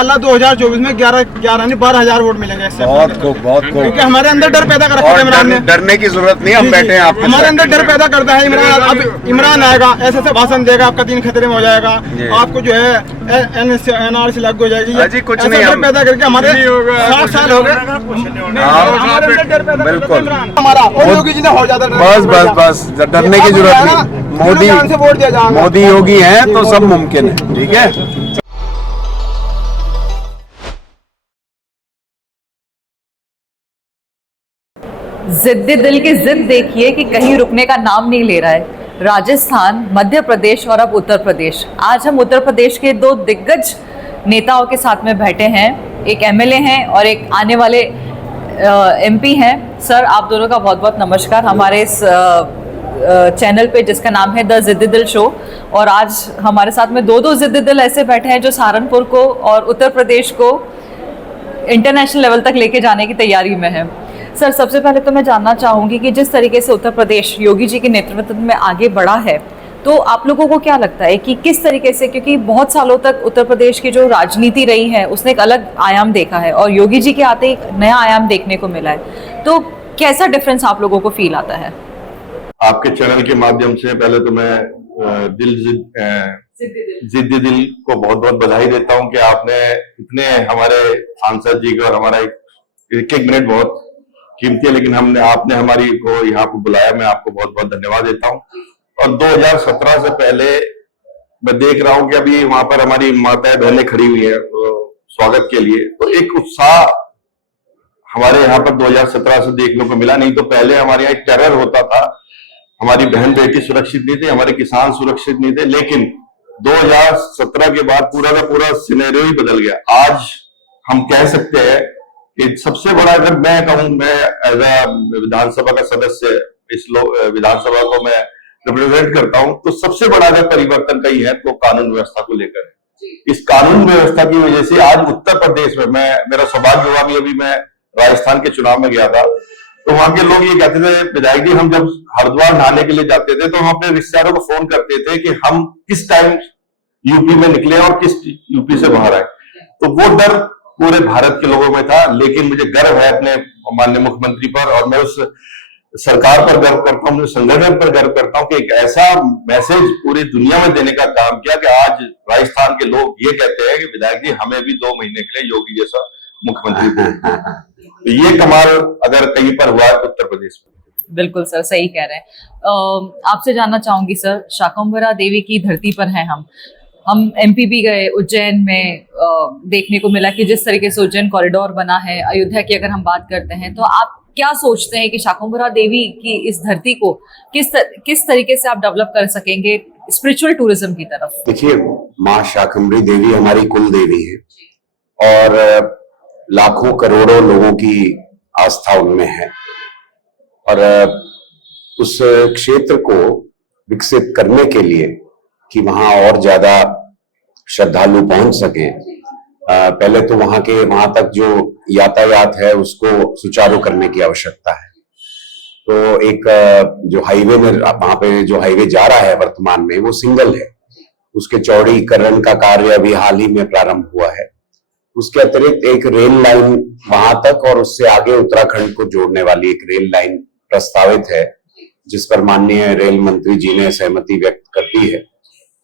इंशाल्लाह 2024 में 11 नहीं 12,000 वोट मिलेंगे इससे। बहुत खूब क्योंकि हमारे अंदर डर पैदा कर रखा है इमरान ने। डरने की जरूरत नहीं, हम बैठे हैं आप हमारे अंदर डर पैदा करता है इमरान। अब इमरान आएगा ऐसे भाषण देगा, आपका दिन खतरे में हो जाएगा, आपको जो है NRC लागू हो जाएगी। जी कुछ नहीं, डर पैदा करके हमारे 60 साल हो गए बिल्कुल हमारा, और योगी जी ने हो जाता बस डरने की जरूरत नहीं। से वोट दिया जाएगा। मोदी योगी हैं तो सब मुमकिन है, ठीक है। जिद्दी दिल की जिद देखिए कि कहीं रुकने का नाम नहीं ले रहा है। राजस्थान, मध्य प्रदेश और अब उत्तर प्रदेश। आज हम उत्तर प्रदेश के दो दिग्गज नेताओं के साथ में बैठे हैं। एक MLA हैं और एक आने वाले MP हैं। सर, आप दोनों का बहुत बहुत नमस्कार हमारे इस चैनल पे जिसका नाम है द जिद्दी दिल शो। और आज हमारे साथ में दो जिद्दी दिल ऐसे बैठे हैं जो सहारनपुर को और उत्तर प्रदेश को इंटरनेशनल लेवल तक लेके जाने की तैयारी में है। सर, सबसे पहले तो मैं जानना चाहूँगी कि जिस तरीके से उत्तर प्रदेश योगी जी के नेतृत्व में आगे बढ़ा है, तो आप लोगों को क्या लगता है कि किस तरीके से, क्योंकि बहुत सालों तक उत्तर प्रदेश की जो राजनीति रही है उसने एक अलग आयाम देखा है और योगी जी के आते एक नया आयाम देखने को मिला है, तो कैसा डिफरेंस आप लोगों को फील आता है? आपके चैनल के माध्यम से पहले तो मैं जिद्दी दिल को बहुत बहुत बधाई देता हूं कि आपने इतने हमारे सांसद जी को, और हमारा एक मिनट बहुत कीमती है, लेकिन आपने हमारी को यहाँ पे बुलाया। मैं आपको बहुत बहुत धन्यवाद देता हूँ। और 2017 से पहले मैं देख रहा हूँ कि अभी वहां पर हमारी माताएं बहनें खड़ी हुई है स्वागत के लिए, तो एक उत्साह हमारे यहाँ पर 2017 से देखने को मिला। नहीं तो पहले हमारे यहाँ एक टेरर होता था, हमारी बहन बेटी सुरक्षित नहीं थे, हमारे किसान सुरक्षित नहीं थे। लेकिन 2017 के बाद पूरा का पूरा सिनेरियो ही बदल गया। आज हम कह सकते हैं कि सबसे बड़ा, अगर मैं कहूं, मैं एज अ विधानसभा का सदस्य इस विधानसभा को मैं रिप्रेजेंट करता हूं, तो सबसे बड़ा अगर परिवर्तन कहीं है तो कानून व्यवस्था को लेकर है। इस कानून व्यवस्था की वजह से आज उत्तर प्रदेश में मेरा सौभाग्य हुआ कि अभी मैं राजस्थान के चुनाव में गया था, तो वहां के लोग ये कहते थे, विधायक जी हम जब हरिद्वार नहाने के लिए जाते थे तो हम अपने रिश्तेदारों को फोन करते थे कि हम किस टाइम यूपी में निकले और किस यूपी से बाहर आए। तो वो डर पूरे भारत के लोगों में था। लेकिन मुझे गर्व है अपने माननीय मुख्यमंत्री पर, और मैं उस सरकार पर गर्व करता हूँ, संगठन पर गर्व करता हूँ कि एक ऐसा मैसेज पूरी दुनिया में देने का काम किया कि आज राजस्थान के लोग ये कहते हैं कि विधायक जी हमें भी 2 महीने के लिए योगी जैसा मुख्यमंत्री तो ये कमाल अगर कहीं पर हुआ है तो उत्तर प्रदेश में। बिल्कुल सर, सही कह रहे हैं। आपसे जानना चाहूंगी सर, शाकंभरा देवी की धरती पर हैं हम MP भी गए उज्जैन में, देखने को मिला कि जिस तरीके से उज्जैन कॉरिडोर बना है। अयोध्या की अगर हम बात करते हैं तो आप क्या सोचते हैं कि शाकंभरा देवी की इस धरती को किस तरीके से आप डेवलप कर सकेंगे स्पिरिचुअल टूरिज्म की तरफ? देखिए, माँ शाकंभरी देवी हमारी कुल देवी है और लाखों करोड़ों लोगों की आस्था उनमें है, और उस क्षेत्र को विकसित करने के लिए कि वहां और ज्यादा श्रद्धालु पहुंच सकें, पहले तो वहां तक जो यातायात है उसको सुचारू करने की आवश्यकता है। तो एक जो हाईवे में वहां पे जो हाईवे जा रहा है वर्तमान में वो सिंगल है, उसके चौड़ीकरण का कार्य अभी हाल ही में प्रारंभ हुआ है। उसके अतिरिक्त एक रेल लाइन वहां तक और उससे आगे उत्तराखंड को जोड़ने वाली एक रेल लाइन प्रस्तावित है, जिस पर माननीय रेल मंत्री जी ने सहमति व्यक्त कर दी है।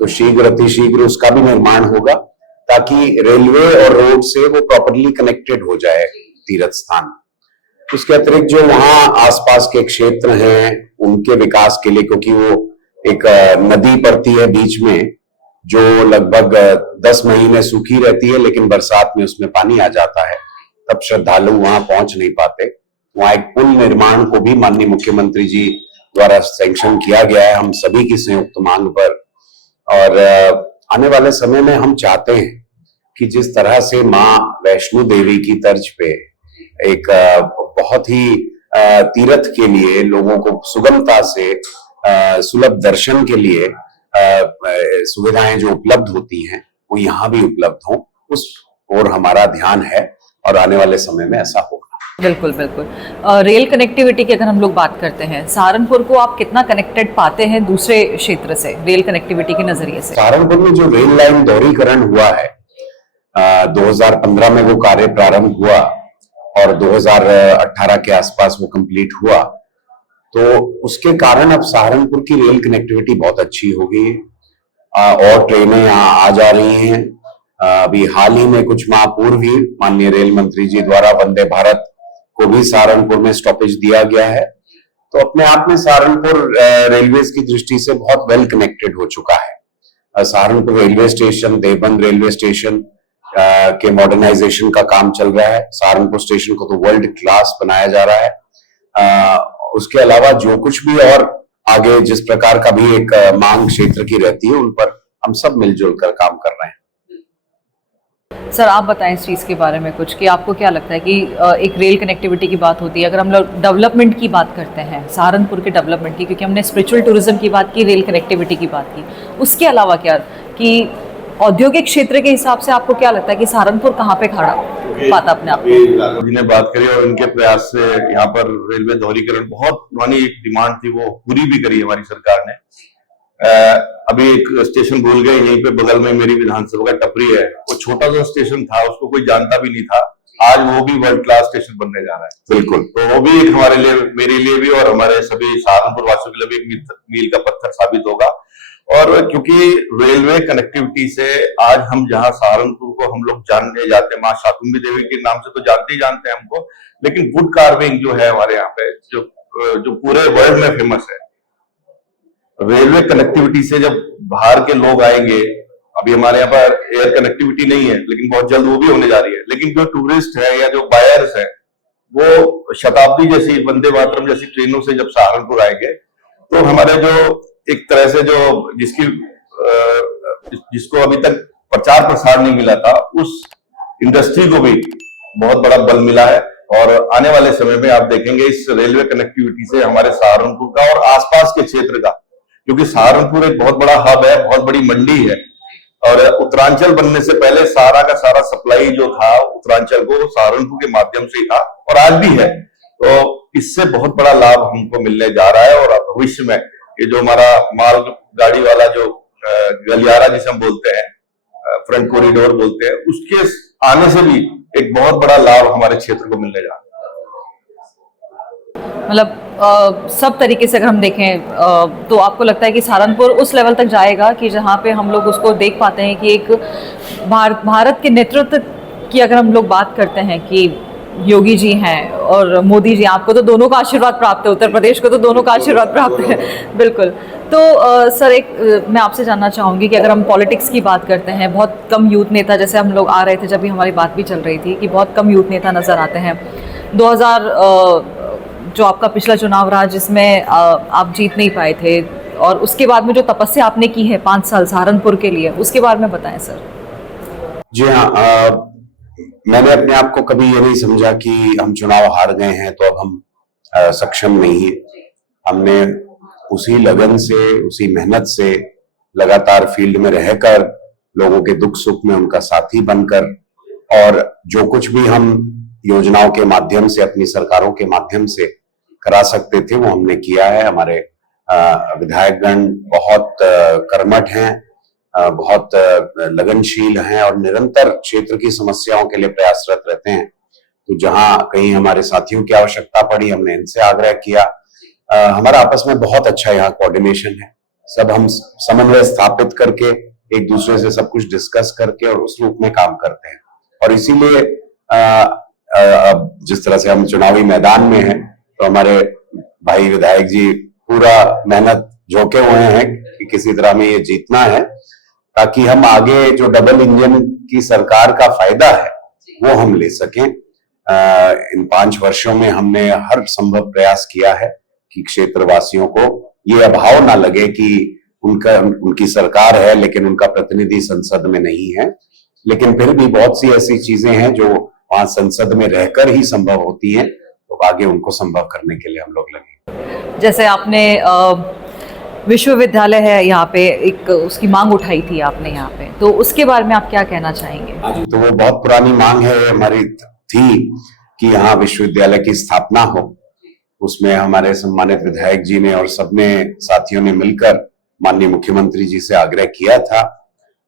तो शीघ्र अतिशीघ्र उसका भी निर्माण होगा ताकि रेलवे और रोड से वो प्रॉपरली कनेक्टेड हो जाए तीर्थ स्थान। उसके अतिरिक्त जो वहां आसपास के क्षेत्र हैं उनके विकास के लिए, क्योंकि वो एक नदी पड़ती है बीच में जो लगभग 10 महीने सूखी रहती है, लेकिन बरसात में उसमें पानी आ जाता है, तब श्रद्धालु वहां पहुंच नहीं पाते। वहां एक पुल निर्माण को भी माननीय मुख्यमंत्री जी द्वारा सैंक्शन किया गया है हम सभी की संयुक्त मांग पर। और आने वाले समय में हम चाहते हैं कि जिस तरह से माँ वैष्णो देवी की तर्ज पे एक बहुत ही तीर्थ के लिए लोगों को सुगमता से सुलभ दर्शन के लिए सुविधाएं जो उपलब्ध होती हैं वो यहाँ भी उपलब्ध हों, उस ओर हमारा ध्यान है और आने वाले समय में ऐसा होगा। बिल्कुल बिल्कुल। रेल कनेक्टिविटी की अगर हम लोग बात करते हैं, सहारनपुर को आप कितना कनेक्टेड पाते हैं दूसरे क्षेत्र से रेल कनेक्टिविटी के नजरिए से? सहारनपुर में जो रेल लाइन दोहरीकरण हुआ है 2015 में वो कार्य प्रारंभ हुआ और 2018 के आसपास वो कंप्लीट हुआ। तो उसके कारण अब सहारनपुर की रेल कनेक्टिविटी बहुत अच्छी हो गई है और ट्रेनें यहाँ आ जा रही हैं। अभी हाल ही में कुछ माह पूर्व ही माननीय रेल मंत्री जी द्वारा वंदे भारत को भी सहारनपुर में स्टॉपेज दिया गया है। तो अपने आप में सहारनपुर रेलवेज की दृष्टि से बहुत वेल कनेक्टेड हो चुका है। Saharanpur railway station, Deoband railway station के मॉडर्नाइजेशन का काम चल रहा है। सहारनपुर स्टेशन को तो वर्ल्ड क्लास बनाया जा रहा है। उसके अलावा जो कुछ भी और आगे जिस प्रकार का भी एक मांग क्षेत्र की रहती है, उन पर हम सब मिलजुल कर काम कर रहे हैं। सर आप बताएं इस चीज़ के बारे में कुछ, कि आपको क्या लगता है कि एक रेल कनेक्टिविटी की बात होती है, अगर हम लोग डेवलपमेंट की बात करते हैं सहारनपुर के डेवलपमेंट की, क्योंकि हमने स्पिरिचुअल टूरिज्म की बात की, रेल कनेक्टिविटी की बात की, उसके अलावा क्या कि औद्योगिक क्षेत्र के हिसाब से आपको क्या लगता है कि सहारनपुर कहाँ पे खड़ा पाता अपने आप को? ने बात करी और इनके प्रयास से यहाँ पर रेलवे दोहरीकरण बहुत पुरानी एक डिमांड थी, वो पूरी भी करी हमारी सरकार ने। अभी एक स्टेशन भूल गए, यहीं पे बगल में मेरी विधानसभा का टपरी है, वो छोटा सा स्टेशन था, उसको कोई जानता भी नहीं था, आज वो भी वर्ल्ड क्लास स्टेशन बनने जा रहा है। बिल्कुल, तो वो भी एक हमारे लिए, मेरे लिए भी और हमारे सभी सहारनपुर वासियों के लिए भी एक मील का पत्थर साबित होगा। और क्योंकि रेलवे कनेक्टिविटी से आज हम जहां सहारनपुर को हम लोग जानने जाते हैं, माँ शाकुंभी देवी के नाम से तो जानते ही जानते हैं हमको, लेकिन वुड कार्विंग जो है हमारे यहाँ पे जो पूरे वर्ल्ड में फेमस है, रेलवे कनेक्टिविटी से जब बाहर के लोग आएंगे, अभी हमारे यहाँ पर एयर कनेक्टिविटी नहीं है, लेकिन बहुत जल्द वो भी होने जा रही है, लेकिन जो टूरिस्ट है या जो बायर्स है, वो शताब्दी जैसी, वंदे मातरम जैसी ट्रेनों से जब सहारनपुर आएंगे, तो हमारे जो एक तरह से जो जिसको अभी तक प्रचार प्रसार नहीं मिला था, उस इंडस्ट्री को भी बहुत बड़ा बल मिला है। और आने वाले समय में आप देखेंगे इस रेलवे कनेक्टिविटी से हमारे सहारनपुर का और आसपास के क्षेत्र का, क्योंकि सहारनपुर एक बहुत बड़ा हब है, बहुत बड़ी मंडी है, और उत्तरांचल बनने से पहले सारा का सारा सप्लाई जो था उत्तरांचल को, सहारनपुर के माध्यम से ही था और आज भी है। तो इससे बहुत बड़ा लाभ हमको मिलने जा रहा है। और भविष्य में ये जो हमारा माल गाड़ी वाला जो गलियारा जिसे हम बोलते हैं, फ्रंट कॉरिडोर बोलते हैं, उसके आने से भी एक बहुत बड़ा लाभ हमारे क्षेत्र को मिलने जा रहा है। मतलब सब तरीके से अगर हम देखें तो आपको लगता है कि सहारनपुर उस लेवल तक जाएगा कि जहाँ पे हम लोग उसको देख पाते हैं कि एक भारत के नेतृत्व की अगर हम लोग बात करते हैं कि योगी जी हैं और मोदी जी, आपको तो दोनों का आशीर्वाद प्राप्त है, उत्तर प्रदेश को तो दोनों का आशीर्वाद प्राप्त है। बिल्कुल। तो सर मैं आपसे जानना चाहूँगी कि अगर हम पॉलिटिक्स की बात करते हैं, बहुत कम यूथ नेता, जैसे हम लोग आ रहे थे जब भी हमारी बात भी चल रही थी कि बहुत कम यूथ नेता नज़र आते हैं। 2000 जो आपका पिछला चुनाव रहा जिसमें आप जीत नहीं पाए थे, और उसके बाद में जो तपस्या आपने की है 5 साल सहारनपुर के लिए, उसके बारे में बताएं सर। जी हाँ, मैंने अपने आप को कभी ये नहीं समझा कि हम चुनाव हार गए हैं तो अब हम सक्षम नहीं है। हमने उसी लगन से, उसी मेहनत से लगातार फील्ड में रहकर, लोगों के दुख सुख में उनका साथी बनकर, और जो कुछ भी हम योजनाओं के माध्यम से, अपनी सरकारों के माध्यम से करा सकते थे वो हमने किया है। हमारे विधायकगण बहुत कर्मठ हैं, बहुत लगनशील हैं और निरंतर क्षेत्र की समस्याओं के लिए प्रयासरत रहते हैं। तो जहां कहीं हमारे साथियों की आवश्यकता पड़ी, हमने इनसे आग्रह किया। हमारा आपस में बहुत अच्छा यहाँ कोऑर्डिनेशन है। सब हम समन्वय स्थापित करके एक दूसरे से सब कुछ डिस्कस करके और उस रूप में काम करते हैं। और इसीलिए अब जिस तरह से हम चुनावी मैदान में हैं, तो हमारे भाई विधायक जी पूरा मेहनत झोंके हुए हैं कि किसी तरह में ये जीतना है, ताकि हम आगे जो डबल इंजन की सरकार का फायदा है वो हम ले सकें। इन 5 वर्षों में हमने हर संभव प्रयास किया है कि क्षेत्रवासियों को ये अभाव ना लगे कि उनकी सरकार है लेकिन उनका प्रतिनिधि संसद में नहीं है। लेकिन फिर भी बहुत सी ऐसी चीजें हैं जो वहां संसद में रहकर ही संभव होती हैं, तो आगे उनको संभव करने के लिए हम लोग लगे। जैसे आपने विश्वविद्यालय है यहाँ पे, एक उसकी मांग उठाई थी आपने यहाँ पे, तो उसके बारे में आप क्या कहना चाहेंगे? तो वो बहुत पुरानी मांग है हमारी थी कि यहाँ विश्वविद्यालय की स्थापना हो। उसमें हमारे सम्मानित विधायक जी ने और सबने साथियों ने मिलकर माननीय मुख्यमंत्री जी से आग्रह किया था।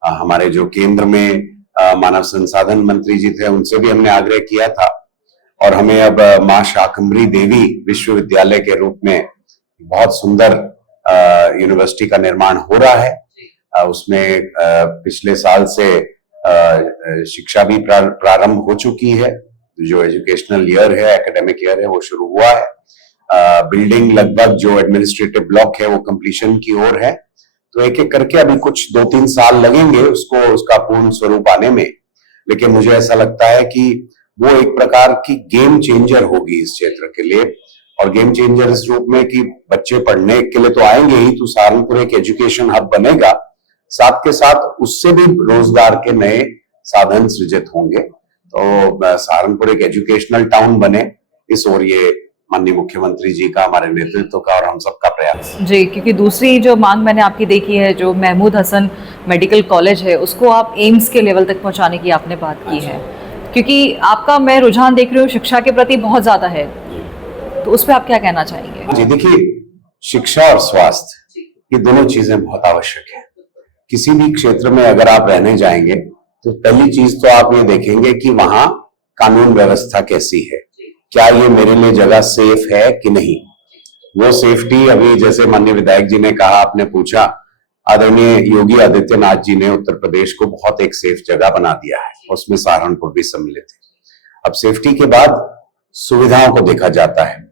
हमारे जो केंद्र में मानव संसाधन मंत्री जी थे, उनसे भी हमने आग्रह किया था। और हमें अब माँ शाकंभरी देवी विश्वविद्यालय के रूप में बहुत सुंदर यूनिवर्सिटी का निर्माण हो रहा है। उसमें पिछले साल से शिक्षा भी प्रारंभ हो चुकी है। जो एजुकेशनल ईयर है, एकेडमिक ईयर है, वो शुरू हुआ है। बिल्डिंग लगभग जो एडमिनिस्ट्रेटिव ब्लॉक है वो कंप्लीशन की ओर है। तो एक एक करके अभी कुछ 2-3 साल लगेंगे उसका पूर्ण स्वरूप आने में। लेकिन मुझे ऐसा लगता है कि वो एक प्रकार की गेम चेंजर होगी इस क्षेत्र के लिए। और गेम चेंजर इस रूप में कि बच्चे पढ़ने के लिए तो आएंगे ही, तो सहारनपुर एक एजुकेशन हब बनेगा, साथ के साथ उससे भी रोजगार के नए साधन सृजित होंगे। तो सहारनपुर एक एजुकेशनल टाउन बने, इस ओर ये माननीय मुख्यमंत्री जी का, हमारे नेतृत्व का और हम सबका प्रयास जी। क्योंकि दूसरी जो मांग मैंने आपकी देखी है, जो महमूद हसन मेडिकल कॉलेज है, उसको आप एम्स के लेवल तक पहुंचाने की आपने बात की है। क्योंकि आपका मैं रुझान देख रही हूँ शिक्षा के प्रति बहुत ज्यादा है, तो उस पर आप क्या कहना चाहेंगे? जी देखिए, शिक्षा और स्वास्थ्य ये दोनों चीजें बहुत आवश्यक है। किसी भी क्षेत्र में अगर आप रहने जाएंगे तो पहली चीज तो आप ये देखेंगे कि वहां कानून व्यवस्था कैसी है, क्या ये मेरे लिए जगह सेफ है कि नहीं। वो सेफ्टी अभी जैसे माननीय विधायक जी ने कहा, आपने पूछा, आदरणीय योगी आदित्यनाथ जी ने उत्तर प्रदेश को बहुत एक सेफ जगह बना दिया है, उसमें सहारनपुर भी सम्मिलित है। अब सेफ्टी के बाद सुविधाओं को देखा जाता है,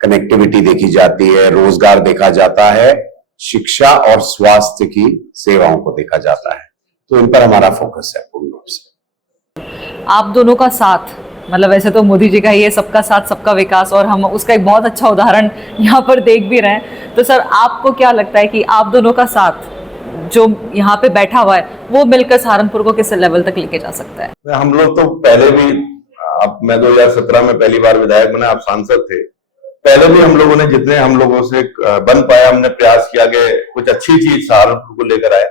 कनेक्टिविटी देखी जाती है, रोजगार देखा जाता है, शिक्षा और स्वास्थ्य की सेवाओं को देखा जाता है। तो इन पर हमारा फोकस है पूर्ण रूप से। आप दोनों का साथ, मतलब वैसे तो मोदी जी का ये सबका साथ सबका विकास, और हम उसका एक बहुत अच्छा उदाहरण यहाँ पर देख भी रहे हैं। तो सर, आपको क्या लगता है कि आप दोनों का साथ जो यहाँ पे बैठा हुआ है, वो मिलकर सहारनपुर को किस लेवल तक लेके जा सकता है? हम लोग तो पहले भी, अब मैं 2017 में पहली बार विधायक बना, आप सांसद थे, पहले भी हम लोगों ने जितने हम लोगों से बन पाया, हमने प्रयास किया कि कुछ अच्छी चीज सहारनपुर को लेकर आए।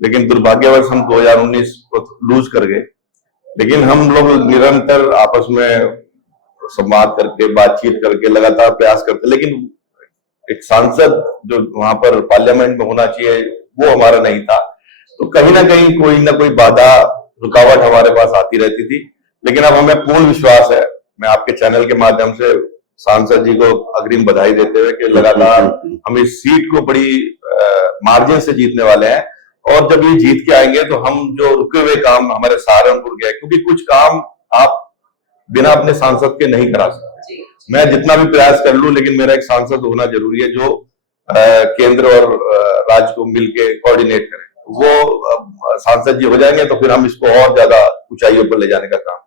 लेकिन दुर्भाग्यवश हम 2019 को लूज कर गए। लेकिन हम लोग निरंतर आपस में संवाद करके, बातचीत करके लगातार प्रयास करते, लेकिन एक सांसद जो वहां पर पार्लियामेंट में होना चाहिए वो हमारा नहीं था। तो कहीं ना कहीं कोई ना कोई बाधा, रुकावट हमारे पास आती रहती थी। लेकिन अब हमें पूर्ण विश्वास है, मैं आपके चैनल के माध्यम से सांसद जी को अग्रिम बधाई देते हुए कि लगातार हम इस सीट को बड़ी मार्जिन से जीतने वाले हैं। और जब ये जीत के आएंगे तो हम जो रुके हुए काम हमारे सहारनपुर के, क्योंकि कुछ काम आप बिना अपने सांसद के नहीं करा सकते। मैं जितना भी प्रयास कर लूं, लेकिन मेरा एक सांसद होना जरूरी है जो केंद्र और राज्य को मिलके कोऑर्डिनेट करे। वो सांसद जी हो जाएंगे तो फिर हम इसको और ज्यादा ऊंचाइयों पर ले जाने का काम,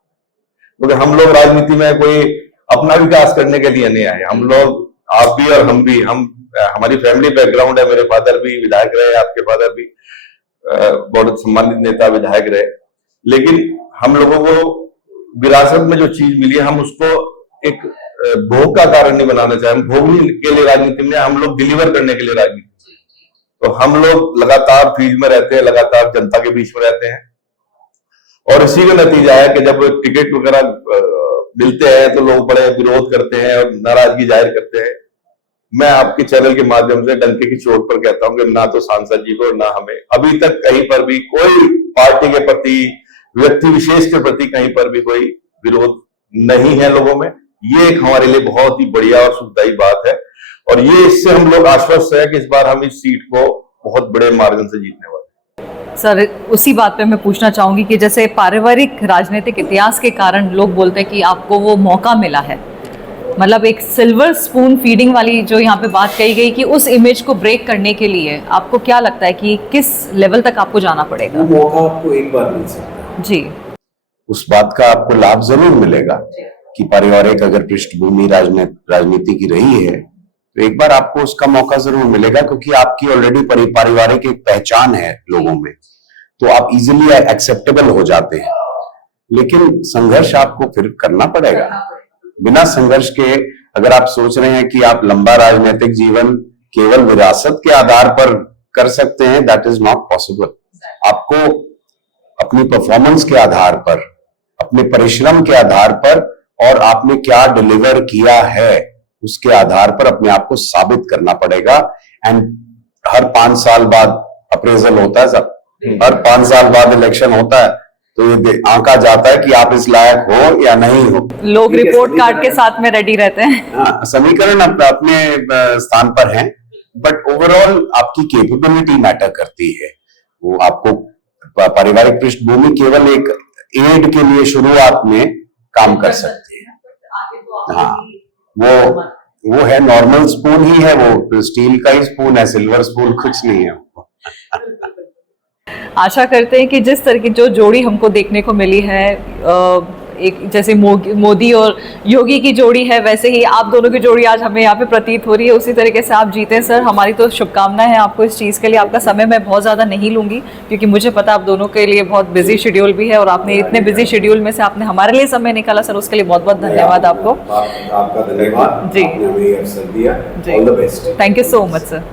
क्योंकि हम लोग राजनीति में कोई अपना विकास करने के लिए नहीं आए। हम लोग, आप भी और हम भी, हमारी फैमिली बैकग्राउंड है। मेरे फादर भी विधायक रहे, आपके फादर भी बहुत सम्मानित नेता विधायक रहे। लेकिन हम लोगों को विरासत में जो चीज मिली है, हम उसको एक भोग का कारण नहीं बनाना चाहिए। हम भोगने के लिए राजनीति में, हम लोग डिलीवर करने के लिए राजनीति। तो हम लोग लगातार फील्ड में रहते हैं, लगातार जनता के बीच में रहते हैं, और इसी का नतीजा है कि जब टिकट वगैरह मिलते हैं तो लोग बड़े विरोध करते हैं और नाराजगी जाहिर करते हैं। मैं आपके चैनल के माध्यम से डंके की चोट पर कहता हूं कि ना तो सांसद जी को, ना हमें अभी तक कहीं पर भी कोई पार्टी के प्रति, व्यक्ति विशेष के प्रति कहीं पर भी कोई विरोध नहीं है लोगों में। ये एक हमारे लिए बहुत ही बढ़िया और सुखदायी बात है, और ये इससे हम लोग आश्वस्त है कि इस बार हम इस सीट को बहुत बड़े मार्जिन से जीतने वाले। सर, उसी बात पे मैं पूछना चाहूंगी कि जैसे पारिवारिक राजनीतिक इतिहास के कारण लोग बोलते हैं कि आपको वो मौका मिला है, मतलब एक सिल्वर स्पून फीडिंग वाली जो यहाँ पे बात कही गई, कि उस इमेज को ब्रेक करने के लिए आपको क्या लगता है कि किस लेवल तक आपको जाना पड़ेगा? वो मौका आपको एक बार मिल सकता है जी। उस बात का आपको लाभ जरूर मिलेगा कि पारिवारिक अगर पृष्ठभूमि राजनीति की रही है तो एक बार आपको उसका मौका जरूर मिलेगा, क्योंकि आपकी ऑलरेडी पारिवारिक एक पहचान है लोगों में, तो आप इजीली एक्सेप्टेबल हो जाते हैं। लेकिन संघर्ष आपको फिर करना पड़ेगा। बिना संघर्ष के अगर आप सोच रहे हैं कि आप लंबा राजनीतिक जीवन केवल विरासत के आधार पर कर सकते हैं, दैट इज नॉट पॉसिबल। आपको अपनी परफॉर्मेंस के आधार पर, अपने परिश्रम के आधार पर, और आपने क्या डिलीवर किया है उसके आधार पर अपने आप को साबित करना पड़ेगा। एंड हर 5 साल बाद अप्रेजल होता है, सब हर 5 साल बाद इलेक्शन होता है, तो ये आंका जाता है कि आप इस लायक हो या नहीं हो। लोग ठीक है, रिपोर्ट कार्ड के समीकरण- साथ में रेडी रहते हैं। हाँ, समीकरण अपने स्थान पर हैं, बट ओवरऑल आपकी कैपेबिलिटी मैटर करती है। वो आपको पारिवारिक पृष्ठभूमि केवल एक एड के लिए शुरुआत में काम कर सकती है। हाँ, वो है नॉर्मल स्पून ही है, वो स्टील का ही स्पून है, सिल्वर स्पून कुछ नहीं है। आशा करते हैं कि जिस तरह की जो जोड़ी हमको देखने को मिली है, एक जैसे मोदी और योगी की जोड़ी है, वैसे ही आप दोनों की जोड़ी आज हमें यहाँ पे प्रतीत हो रही है। उसी तरीके से आप जीते सर, हमारी तो शुभकामनाएं हैं आपको इस चीज़ के लिए। आपका समय मैं बहुत ज़्यादा नहीं लूँगी क्योंकि मुझे पता आप दोनों के लिए बहुत बिजी शेड्यूल भी है, और आपने इतने बिजी शेड्यूल में से आपने हमारे लिए समय निकाला सर, उसके लिए बहुत बहुत धन्यवाद आपको। आपका धन्यवाद जी। आपने हमें ये अवसर दिया। जी, all the best. Thank you so much sir.